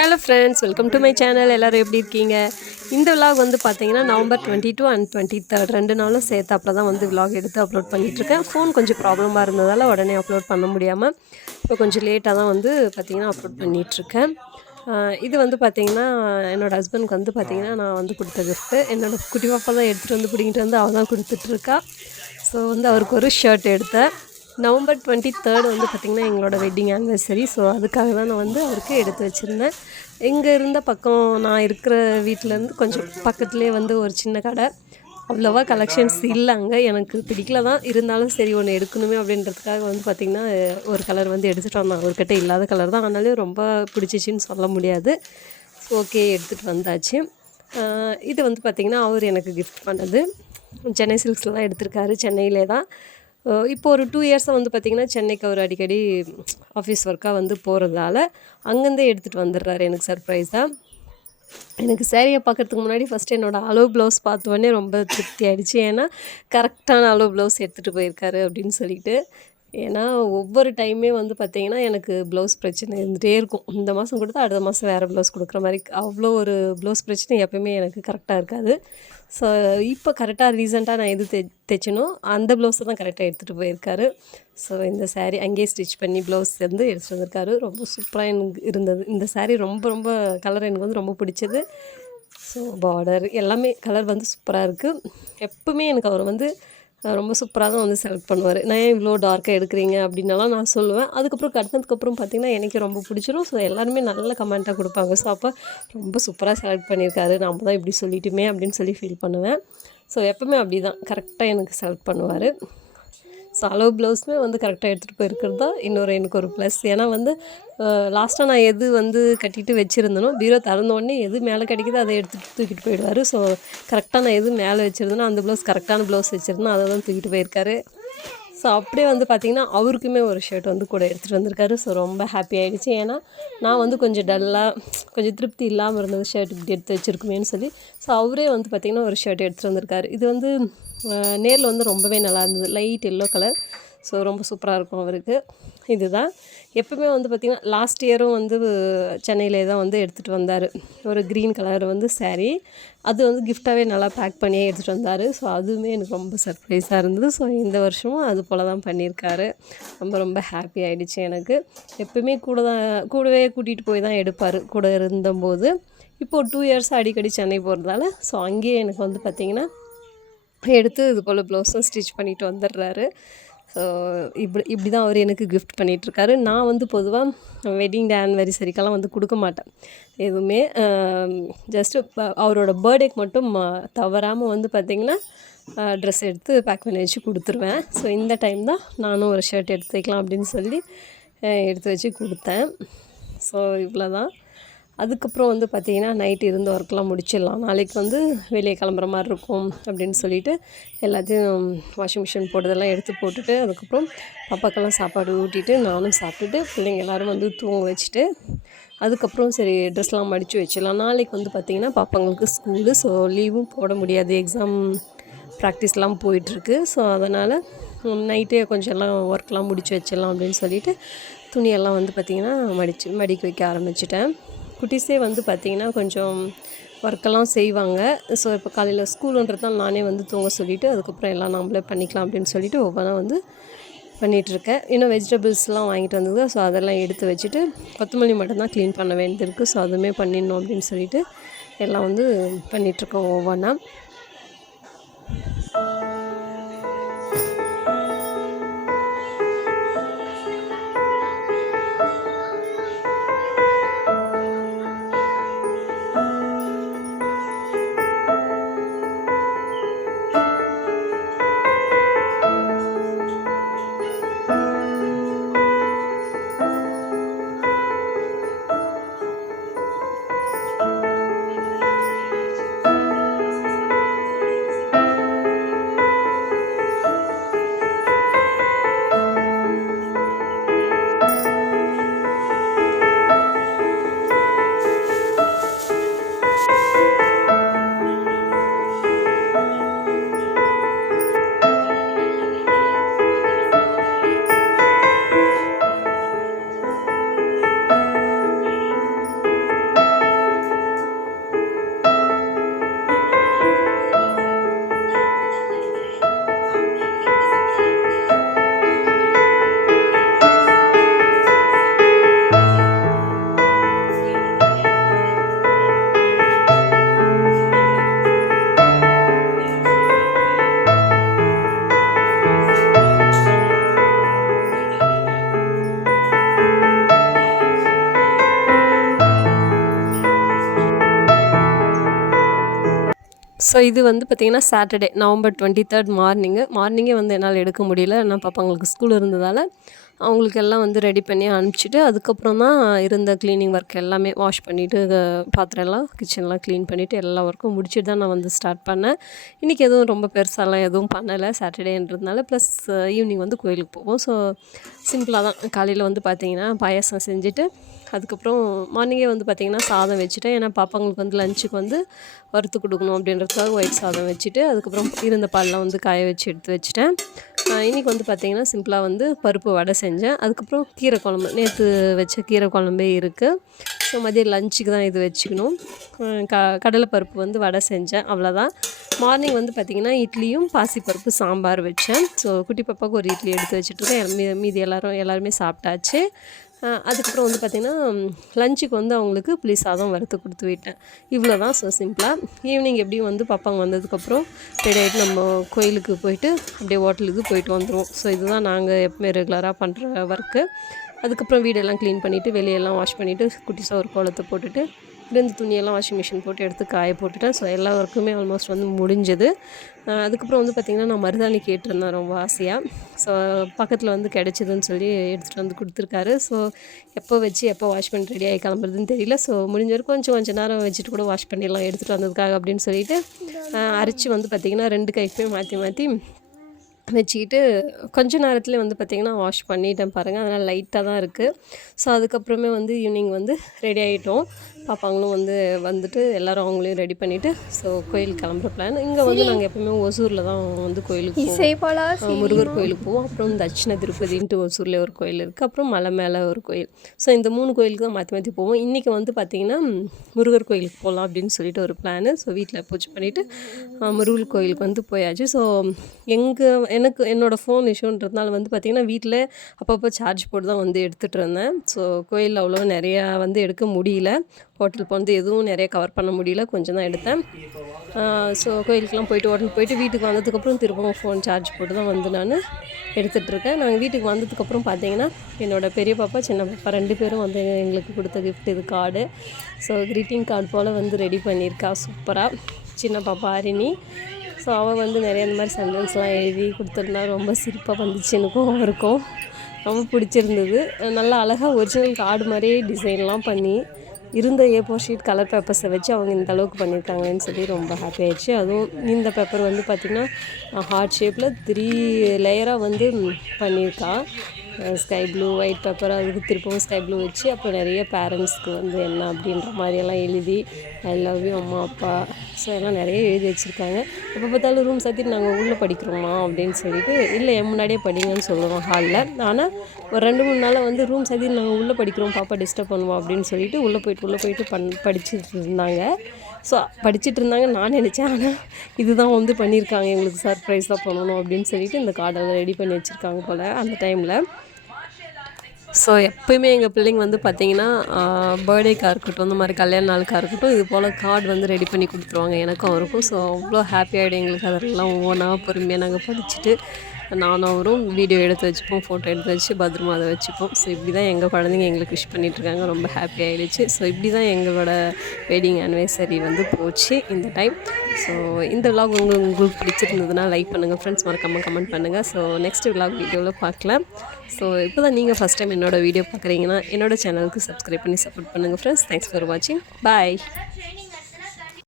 Hello friends, welcome to my channel. எல்லோரும் எப்படி இருக்கீங்க? இந்த விலாக் வந்து பார்த்தீங்கன்னா நவம்பர் 22 அண்ட் 23 2 நாளும் சேர்த்தாப்புல தான் வந்து விலாக் எடுத்து அப்லோட் பண்ணிகிட்ருக்கேன். ஃபோன் கொஞ்சம் ப்ராப்ளமாக இருந்ததால் உடனே அப்லோட் பண்ண முடியாமல் இப்போ கொஞ்சம் லேட்டாக தான் வந்து பார்த்திங்கன்னா அப்லோட் பண்ணிகிட்ருக்கேன். இது வந்து பார்த்திங்கன்னா என்னோடய ஹஸ்பண்ட்க்கு வந்து பார்த்திங்கன்னா நான் வந்து கொடுத்த கிஃப்ட்டு. என்னோடய குட்டி பாப்பா தான் எடுத்துகிட்டு வந்து பிடிங்கிட்டு வந்து அவள் தான் கொடுத்துட்ருக்கா. ஸோ வந்து அவருக்கு ஒரு ஷர்ட் எடுத்தேன். நவம்பர் 23 வந்து பார்த்திங்கன்னா எங்களோட வெட்டிங் ஆனிவர்சரி. ஸோ அதுக்காக தான் நான் வந்து அவருக்கு எடுத்து வச்சுருந்தேன். இங்கே இருந்த பக்கம் நான் இருக்கிற வீட்டிலேருந்து கொஞ்சம் பக்கத்துலேயே வந்து ஒரு சின்ன கடை. அவ்வளோவா கலெக்ஷன்ஸ் இல்லை அங்கே. எனக்கு பிடிக்கல தான், இருந்தாலும் சரி ஒன்று எடுக்கணுமே அப்படின்றதுக்காக வந்து பார்த்திங்கன்னா ஒரு கலர் வந்து எடுத்துகிட்டு வந்தேன். அவர்கிட்ட இல்லாத கலர் தான், ஆனாலும் ரொம்ப பிடிச்சிச்சின்னு சொல்ல முடியாது. ஓகே, எடுத்துகிட்டு வந்தாச்சு. இது வந்து பார்த்திங்கன்னா அவர் எனக்கு கிஃப்ட் பண்ணது. சென்னை சில்க்ஸில் தான் எடுத்திருக்காரு, சென்னையிலே தான். இப்போ ஒரு 2 இயர்ஸாக வந்து பார்த்திங்கன்னா சென்னைக்கு அவர் அடிக்கடி ஆஃபீஸ் ஒர்க்காக வந்து போகிறதால அங்கேருந்தே எடுத்துகிட்டு வந்துடுறாரு எனக்கு சர்ப்ரைஸாக. எனக்கு சேரீயை பார்க்குறதுக்கு முன்னாடி ஃபஸ்ட்டு என்னோடய அளவு ப்ளவுஸ் பார்த்தோன்னே ரொம்ப திருப்தி ஆகிடுச்சு. ஏன்னா கரெக்டான அளவு ப்ளவுஸ் எடுத்துகிட்டு போயிருக்காரு அப்படின்னு சொல்லிட்டு. ஏன்னா ஒவ்வொரு டைமே வந்து பார்த்திங்கன்னா எனக்கு ப்ளவுஸ் பிரச்சனை இருந்துகிட்டே இருக்கும். இந்த மாதம் கொடுத்தா அடுத்த மாதம் வேறு ப்ளவுஸ் கொடுக்குற மாதிரி அவ்வளோ ஒரு ப்ளவுஸ் பிரச்சனை எப்போயுமே எனக்கு கரெக்டாக இருக்காது. ஸோ இப்போ கரெக்டாக ரீசெண்டாக நான் எது தைச்சனோ அந்த ப்ளவுஸை தான் கரெக்டாக எடுத்துகிட்டு போயிருக்காரு. ஸோ இந்த சாரீ அங்கேயே ஸ்டிச் பண்ணி ப்ளவுஸ் வந்து எடுத்துகிட்டு வந்திருக்காரு. ரொம்ப சூப்பராக எனக்கு இருந்தது இந்த சாரீ. ரொம்ப ரொம்ப கலர் எனக்கு வந்து ரொம்ப பிடிச்சது. ஸோ பார்டர் எல்லாமே கலர் வந்து சூப்பராக இருக்குது. எப்பவுமே எனக்கு அவர் வந்து ரொம்ப சூப்பராக தான் வந்து செலக்ட் பண்ணுவார். நான் ஏன் இவ்வளோ டார்க்காக எடுக்கிறீங்க அப்படின்னாலாம் நான் சொல்லுவேன். அதுக்கப்புறம் கட்டினதுக்கப்புறம் பார்த்திங்கன்னா எனக்கு ரொம்ப பிடிச்சிரும். ஸோ எல்லாருமே நல்ல கமெண்ட்டாக கொடுப்பாங்க. ஸோ அப்போ ரொம்ப சூப்பராக செலக்ட் பண்ணியிருக்காரு, நம்ம தான் இப்படி சொல்லிட்டுமே அப்படின்னு சொல்லி ஃபீல் பண்ணுவேன். ஸோ எப்போவுமே அப்படி தான் கரெக்டாக எனக்கு செலக்ட் பண்ணுவார். ஸோ அளவு ப்ளவுஸுமே வந்து கரெக்டாக எடுத்துகிட்டு போயிருக்கிறது தான் எனக்கு ஒரு ப்ளஸ். ஏன்னா வந்து லாஸ்ட்டாக நான் எது வந்து கட்டிட்டு வச்சுருந்தனோ பீரோ திறந்தோடனே எது மேலே கிடைக்குதோ அதை எடுத்துகிட்டு தூக்கிட்டு போயிடுவார். ஸோ கரெக்டாக நான் எது மேலே வச்சுருந்தனோ அந்த ப்ளவுஸ் கரெக்டான ப்ளவுஸ் வச்சுருந்தேன், அதை தான் தூக்கிட்டு போயிருக்காரு. ஸோ அப்படியே வந்து பார்த்திங்கன்னா அவருக்குமே ஒரு ஷர்ட் வந்து கூட எடுத்துகிட்டு வந்திருக்காரு. ஸோ ரொம்ப ஹாப்பி ஆகிடுச்சு. ஏன்னா நான் வந்து கொஞ்சம் டல்லாக கொஞ்சம் திருப்தி இல்லாமல் இருந்தது, ஷர்ட் இப்படி எடுத்து வச்சுருக்குமேன்னு சொல்லி. ஸோ அவரே வந்து பார்த்திங்கன்னா ஒரு ஷர்ட் எடுத்துகிட்டு வந்திருக்காரு. இது வந்து நேரில் வந்து ரொம்பவே நல்லா இருந்தது, லைட் எல்லோ கலர். ஸோ ரொம்ப சூப்பராக இருக்கும் அவருக்கு. இதுதான் எப்பவுமே வந்து பார்த்திங்கன்னா லாஸ்ட் இயரும் வந்து சென்னையிலே தான் வந்து எடுத்துகிட்டு வந்தார். ஒரு க்ரீன் கலர் வந்து சாரீ, அது வந்து கிஃப்டாகவே நல்லா பேக் பண்ணியே எடுத்துகிட்டு வந்தார். ஸோ அதுவுமே எனக்கு ரொம்ப சர்ப்ரைஸாக இருந்தது. ஸோ இந்த வருஷமும் அது போல் தான் பண்ணியிருக்காரு. ரொம்ப ரொம்ப ஹாப்பி ஆகிடுச்சு எனக்கு. எப்பவுமே கூடவே கூட்டிகிட்டு போய் தான் எடுப்பார் கூட இருந்தபோது. இப்போது 2 இயர்ஸ் அடிக்கடி சென்னை போகிறதால ஸோ அங்கேயே எனக்கு வந்து பார்த்திங்கன்னா எடுத்து இது போல் ப்ளவுஸும் ஸ்டிச் பண்ணிவிட்டு வந்துடுறாரு. ஸோ இப்படி தான் அவர் எனக்கு கிஃப்ட் பண்ணிகிட்ருக்காரு. நான் வந்து பொதுவாக வெட்டிங் டே ஆனிவர்சரிக்கெல்லாம் வந்து கொடுக்க மாட்டேன் எதுவுமே. ஜஸ்ட்டு அவரோட பர்த்டேக்கு மட்டும் தவறாமல் வந்து பார்த்திங்கன்னா ட்ரெஸ் எடுத்து பேக் பண்ணி வச்சு கொடுத்துருவேன். ஸோ இந்த டைம் தான் நானும் ஒரு ஷர்ட் எடுத்து வைக்கலாம் அப்படின்னு சொல்லி எடுத்து வச்சு கொடுத்தேன். ஸோ இவ்வளோ தான். அதுக்கப்புறம் வந்து பார்த்திங்கன்னா நைட்டு இருந்த ஒர்க்கெலாம் முடிச்சிடலாம், நாளைக்கு வந்து வெளியே கிளம்புற மாதிரி இருக்கும் அப்படின்னு சொல்லிவிட்டு எல்லாத்தையும் வாஷிங் மிஷின் போட்டதெல்லாம் எடுத்து போட்டுட்டு அதுக்கப்புறம் பாப்பாக்கெல்லாம் சாப்பாடு ஊட்டிட்டு நானும் சாப்பிட்டுட்டு பிள்ளைங்க எல்லோரும் வந்து தூங்க வச்சுட்டு அதுக்கப்புறம் சரி ட்ரெஸ்லாம் மடித்து வச்சிடலாம். நாளைக்கு வந்து பார்த்திங்கன்னா பாப்பாங்களுக்கு ஸ்கூலு. ஸோ லீவும் போட முடியாது, எக்ஸாம் ப்ராக்டிஸ்லாம் போயிட்டுருக்கு. ஸோ அதனால் நைட்டே கொஞ்சம் எல்லாம் ஒர்க்லாம் முடித்து வச்சிடலாம் அப்படின்னு சொல்லிவிட்டு துணியெல்லாம் வந்து பார்த்திங்கன்னா மடிக்க வைக்க ஆரம்பிச்சிட்டேன். குட்டீஸே வந்து பார்த்திங்கன்னா கொஞ்சம் ஒர்க்கெல்லாம் செய்வாங்க. ஸோ இப்போ காலையில் ஸ்கூலுன்றதால் நானே வந்து தூங்க சொல்லிவிட்டு அதுக்கப்புறம் எல்லாம் நம்மளே பண்ணிக்கலாம் அப்படின்னு சொல்லிவிட்டு ஒவ்வொன்றா வந்து பண்ணிகிட்ருக்கேன். இன்னும் வெஜிடபிள்ஸ்லாம் வாங்கிட்டு வந்தது. ஸோ அதெல்லாம் எடுத்து வச்சுட்டு கொத்தமல்லி மட்டும்தான் க்ளீன் பண்ண வேண்டியது இருக்குது. ஸோ அதுவுமே பண்ணிடணும் அப்படின்னு சொல்லிவிட்டு எல்லாம் வந்து பண்ணிகிட்ருக்கோம் ஒவ்வொன்றா. ஸோ இது வந்து பார்த்திங்கன்னா சாட்டர்டே நவம்பர் 23 மார்னிங்கே வந்து என்னால் எடுக்க முடியல. ஏன்னா பாப்பாங்களுக்கு ஸ்கூல் இருந்ததால் அவங்களுக்கு எல்லாம் வந்து ரெடி பண்ணி அனுப்பிச்சிட்டு அதுக்கப்புறம் தான் இருந்த க்ளீனிங் ஒர்க் எல்லாமே வாஷ் பண்ணிவிட்டு பாத்திரம் எல்லாம் கிச்சன்லாம் க்ளீன் பண்ணிவிட்டு எல்லா ஒர்க்கும் முடிச்சுட்டு தான் நான் வந்து ஸ்டார்ட் பண்ணேன். இன்றைக்கி எதுவும் ரொம்ப பெருசாலாம் எதுவும் பண்ணலை சாட்டர்டேன்றதுனால. ப்ளஸ் ஈவினிங் வந்து கோயிலுக்கு போவோம். ஸோ சிம்பிளாக தான் காலையில் வந்து பார்த்திங்கன்னா பாயாசம் செஞ்சுட்டு அதுக்கப்புறம் மார்னிங்கே வந்து பார்த்திங்கன்னா சாதம் வச்சுட்டேன். ஏன்னா பாப்பாங்களுக்கு வந்து லஞ்சுக்கு வந்து வறுத்து கொடுக்கணும் அப்படின்றதுக்காக ஒயிட் சாதம் வச்சுட்டு அதுக்கப்புறம் இருந்த பால்லாம் வந்து காய வச்சு எடுத்து வச்சுட்டேன். இன்றைக்கி வந்து பார்த்திங்கன்னா சிம்பிளாக வந்து பருப்பு வடை செஞ்சேன். அதுக்கப்புறம் கீரை குழம்பு நேற்று வச்ச கீரை குழம்பே இருக்குது. ஸோ மதியம் லஞ்சுக்கு தான் இது வச்சுக்கணும். கடலைப்பருப்பு வந்து வடை செஞ்சேன், அவ்வளோதான். மார்னிங் வந்து பார்த்திங்கன்னா இட்லியும் பாசிப்பருப்பு சாம்பார் வச்சேன். ஸோ குட்டி பாப்பாவுக்கு ஒரு இட்லி எடுத்து வச்சுட்ருக்கேன். மீதி எல்லாருமே சாப்பிட்டாச்சு. அதுக்கப்புறம் வந்து பார்த்திங்கன்னா லஞ்சுக்கு வந்து அவங்களுக்கு புளி சாதம் வறுத்து கொடுத்து விட்டேன். இவ்வளோ தான். ஸோ சிம்பிளாக ஈவினிங் எப்படியும் வந்து பாப்பாங்க வந்ததுக்கப்புறம் ரெடி ஆகிட்டு நம்ம கோயிலுக்கு போயிட்டு அப்படியே ஹோட்டலுக்கு போயிட்டு வந்துடுவோம். ஸோ இதுதான் நாங்கள் எப்பவுமே ரெகுலராக பண்ணுற ஒர்க்கு. அதுக்கப்புறம் வீடெல்லாம் க்ளீன் பண்ணிவிட்டு வெளியெல்லாம் வாஷ் பண்ணிவிட்டு குட்டிஸாக ஒரு கோலத்தை போட்டுட்டு இருந்த துணியெல்லாம் வாஷிங் மிஷின் போட்டு எடுத்து காய போட்டுட்டேன். ஸோ எல்லா ஒர்க்குமே ஆல்மோஸ்ட் வந்து முடிஞ்சது. அதுக்கப்புறம் வந்து பார்த்திங்கன்னா நான் மருதாணி கேட்டிருந்தேன் ரொம்ப ஆசையாக. ஸோ பக்கத்தில் வந்து கிடச்சிதுன்னு சொல்லி எடுத்துகிட்டு வந்து கொடுத்துருக்காரு. ஸோ எப்போ வாஷ் பண்ணி ரெடி ஆகி கிளம்புறதுன்னு தெரியல. ஸோ முடிஞ்ச வரைக்கும் கொஞ்சம் நேரம் வச்சுட்டு கூட வாஷ் பண்ணிடலாம் எடுத்துகிட்டு வந்ததுக்காக அப்படின்னு சொல்லிட்டு அரைச்சி வந்து பார்த்திங்கன்னா 2 கைக்குமே மாற்றி வச்சுக்கிட்டு கொஞ்ச நேரத்தில் வந்து பார்த்திங்கன்னா வாஷ் பண்ணிட்டேன் பாருங்கள். அதனால் லைட்டாக தான் இருக்குது. ஸோ அதுக்கப்புறமே வந்து ஈவினிங் வந்து ரெடி ஆகிட்டோம். பாப்பாங்களும் வந்துட்டு எல்லோரும் அவங்களையும் ரெடி பண்ணிவிட்டு ஸோ கோயில் கிளம்புற பிளான். இங்கே வந்து நாங்கள் எப்போவுமே ஒசூரில் தான் வந்து கோயிலுக்கு போவோம். முருகர் கோயிலுக்கு போவோம். அப்புறம் தட்சிண திருப்பதின்ட்டு ஒசூரில் ஒரு கோயில் இருக்குது. அப்புறம் மலை மேலே ஒரு கோயில். ஸோ இந்த 3 கோயிலுக்கு தான் மாற்றி போவோம். இன்றைக்கி வந்து பார்த்திங்கன்னா முருகர் கோயிலுக்கு போகலாம் அப்படின்னு சொல்லிட்டு ஒரு பிளானு. ஸோ வீட்டில் பூஜை பண்ணிவிட்டு முருகர் கோயிலுக்கு வந்து போயாச்சு. ஸோ என்னோடய ஃபோன் இஷ்யூன்றதுனால வந்து பார்த்திங்கன்னா வீட்டில் அப்பப்போ சார்ஜ் போட்டு தான் வந்து எடுத்துகிட்டு இருந்தேன். ஸோ கோயிலில் அவ்வளோ நிறையா வந்து எடுக்க முடியல. ஹோட்டல் வந்து எதுவும் நிறைய கவர் பண்ண முடியல, கொஞ்சம் தான் எடுத்தேன். ஸோ கோயிலுக்கெலாம் ஹோட்டல் போயிட்டு வீட்டுக்கு வந்ததுக்கப்புறம் திரும்பவும் ஃபோன் சார்ஜ் போட்டு தான் வந்து நான் எடுத்துகிட்ருக்கேன். நாங்கள் வீட்டுக்கு வந்ததுக்கப்புறம் பார்த்தீங்கன்னா என்னோடய பெரிய பாப்பா சின்ன பாப்பா 2 பேரும் வந்து எங்களுக்கு கொடுத்த கிஃப்ட் இது கார்டு. ஸோ க்ரீட்டிங் கார்டு போல் வந்து ரெடி பண்ணியிருக்கா சூப்பராக சின்ன பாப்பா அரிணி. ஸோ அவள் வந்து நிறைய இந்த மாதிரி சென்டென்ஸ்லாம் எழுதி கொடுத்துருந்தா ரொம்ப சிரிப்பாக வந்துச்சு. எனக்கும் அவருக்கும் ரொம்ப பிடிச்சிருந்தது. நல்லா அழகாக ஒரிஜினல் கார்டு மாதிரியே டிசைன்லாம் பண்ணி இருந்த A4 ஷீட் கலர் பேப்பர்ஸை வச்சு அவங்க இந்த அளவுக்கு பண்ணியிருக்காங்கன்னு சொல்லி ரொம்ப ஹாப்பி ஆகிடுச்சு. அதுவும் இந்த பேப்பர் வந்து பார்த்திங்கன்னா ஹார்ட் ஷேப்பில் 3 லேயராக வந்து பண்ணியிருக்கா. ஸ்கை ப்ளூ ஒயிட் பேப்பர், அதுக்கு திருப்பவும் ஸ்கை ப்ளூ வச்சு அப்புறம் நிறைய பேரண்ட்ஸ்க்கு வந்து என்ன அப்படின்ற மாதிரியெல்லாம் எழுதி ஐ லவ் யூ அம்மா அப்பா ஸோ எல்லாம் நிறைய எழுதி வச்சுருக்காங்க. எப்போ பார்த்தாலும் ரூம் சாத்திட்டு நாங்கள் உள்ளே படிக்கிறோமா அப்படின்னு சொல்லிட்டு இல்லை முன்னாடியே படிங்கன்னு சொல்லுவோம் ஹாலில். ஆனால் ஒரு 2-3 நாளாக வந்து ரூம் சாத்திட்டு நாங்கள் உள்ளே படிக்கிறோம் பாப்பா டிஸ்டர்ப் பண்ணுவோம் அப்படின்னு சொல்லிட்டு உள்ளே போயிட்டு படிச்சுட்டு இருந்தாங்க. ஸோ படிச்சுட்டு இருந்தாங்க நான் நினச்சேன். ஆனால் இதுதான் வந்து பண்ணியிருக்காங்க, எங்களுக்கு சர்ப்ரைஸாக பண்ணணும் அப்படின்னு சொல்லிட்டு இந்த கார்டெல்லாம் ரெடி பண்ணி வச்சுருக்காங்க போல் அந்த டைமில். ஸோ எப்போயுமே எங்கள் பிள்ளைங்க வந்து பார்த்திங்கன்னா பர்த்டேக்காக இருக்கட்டும், இந்த மாதிரி கல்யாண நாளுக்காக இருக்கட்டும், இது போல் கார்டு வந்து ரெடி பண்ணி கொடுத்துருவாங்க எனக்கும் அவருக்கும். ஸோ அவ்வளோ ஹாப்பியாகிடும் எங்களுக்கு. அதெல்லாம் ஒவ்வொன்றா பொறுமையாக நாங்கள் படிச்சுட்டு நானும் அவரும் வீடியோ எடுத்து வச்சுப்போம், ஃபோட்டோ எடுத்து வச்சு பத்திரமா அதை வச்சுப்போம். ஸோ இப்படி தான் எங்கள் குழந்தைங்க எங்களுக்கு விஷ் பண்ணிகிட்ருக்காங்க. ரொம்ப ஹாப்பி ஆகிடுச்சு. ஸோ இப்படி தான் எங்களோட வெட்டிங் ஆனிவர்சரி வந்து போச்சு இந்த டைம். ஸோ இந்த விலாக் உங்களுக்கு பிடிச்சிருந்ததுன்னா லைக் பண்ணுங்கள் ஃப்ரெண்ட்ஸ், மறக்காமல் கமெண்ட் பண்ணுங்கள். ஸோ நெக்ஸ்ட் விலாக் வீடியோவில் பார்க்கலாம். ஸோ இப்போ தான் நீங்கள் ஃபஸ்ட் டைம் என்னோடய வீடியோ பார்க்குறீங்கன்னா என்னோடய சேனலுக்கு சப்ஸ்கிரைப் பண்ணி சப்போர்ட் பண்ணுங்கள் ஃப்ரெண்ட்ஸ். தேங்க்ஸ் ஃபார் வாட்சிங். பாய்.